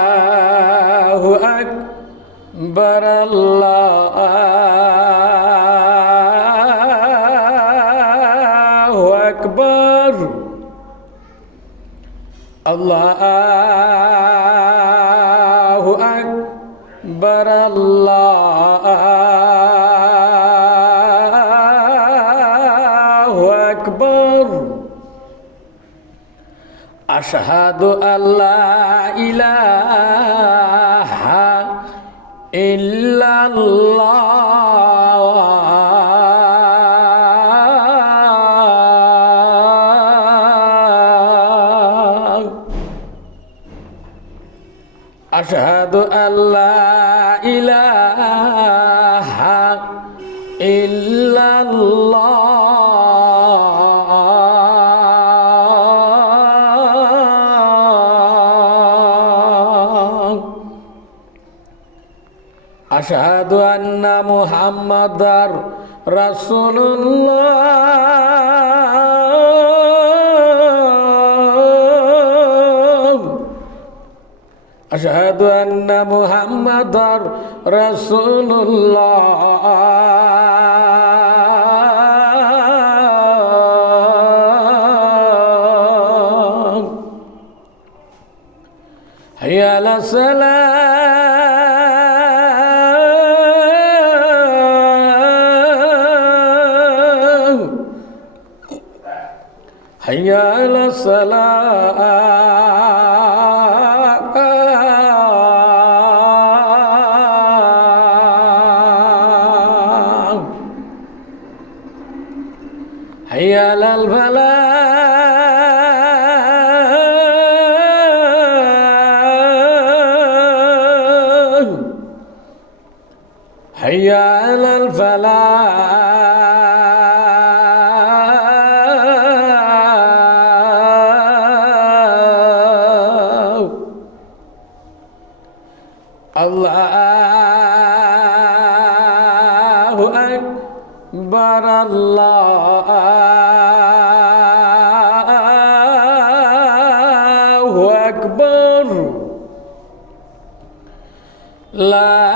আল্লাহু আকবার আল্লাহু আকবার আল্লাহু আকবার আল্লাহু আকবার আশহাদু আল্লা ইলাহা ইল্লাল্লাহ আশহাদু আল্লা ইলাহা ইল্লাল্লাহ আশহাদু আন্না মুহাম্মাদার রাসূলুল্লাহ আশহাদু আন্না মুহাম্মাদার রাসূলুল্লাহ হাইয়া আলাস সালাহ হাইয়া আলাস সালাহ হাইয়া আলাল ফালাহ হাইয়া আলাল ফালাহ আল্লাহু আকবার আল্লাহু আকবার লা